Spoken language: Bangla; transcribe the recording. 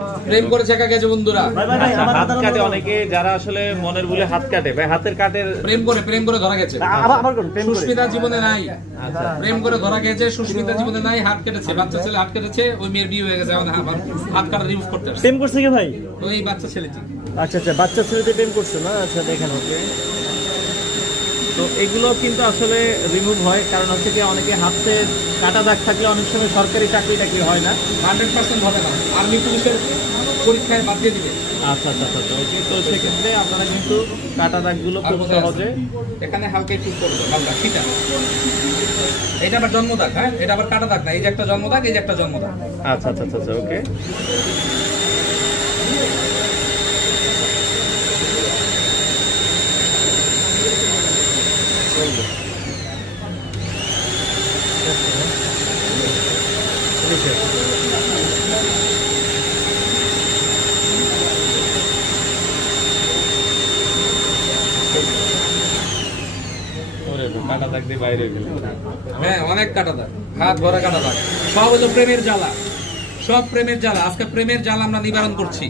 প্রেম করেছে একা গেছে বন্ধুরা। হাত কাটে অনেকে, যারা আসলে মনের ভুলে হাত কাটে, ভাই হাতের কাটের প্রেম করে ধরা গেছে। সুস্মিতা জীবনে নাই, প্রেম করে ধরা গেছে, সুস্মিতা জীবনে নাই, হাত কেটেছে, বাচ্চা ছেলে হাত কেটেছে, ওই মেয়ের বিয়ে হয়ে গেছে, এখন হাত কাটা রিমুভ করতে আসছে। প্রেম করছে কি ভাই? ওই বাচ্চা ছেলেটি। আচ্ছা আচ্ছা, বাচ্চা ছেলেতে প্রেম করছে না? আচ্ছা দেখেন, ওকে। তো এগুলো কিন্তু আসলে রিমুভ হয়, কারণ হচ্ছে কি অনেকে হাতে কাটা দাগ থাকলে অনেক সময় সরকারি চাকরি টাকরি হয় না, 100% হবে না, আর্মি পুলিশের পরীক্ষায় বাদ দিয়ে দিবে। আচ্ছা আচ্ছা আচ্ছা, ওকে। তো সেক্ষেত্রে আপনারা কিন্তু কাটা দাগগুলো খুব সহজে এখানে হালকা একটু করবে, হালকা ফিটা। এটা আবার জন্ম দাগ, হ্যাঁ, এটা আবার কাটা দাগ না, এই যে একটা জন্ম দাগ, এই যে একটা জন্ম দাগ। আচ্ছা আচ্ছা আচ্ছা, ওকে। কাটা দাগ দিয়ে বাইরে গেল। হ্যাঁ, অনেক কাটা দাগ, হাত ভরা কাটা দাগ। সব হলো প্রেমের জ্বালা, সব প্রেমের জ্বালা। আজকে প্রেমের জ্বালা আমরা নিবারণ করছি।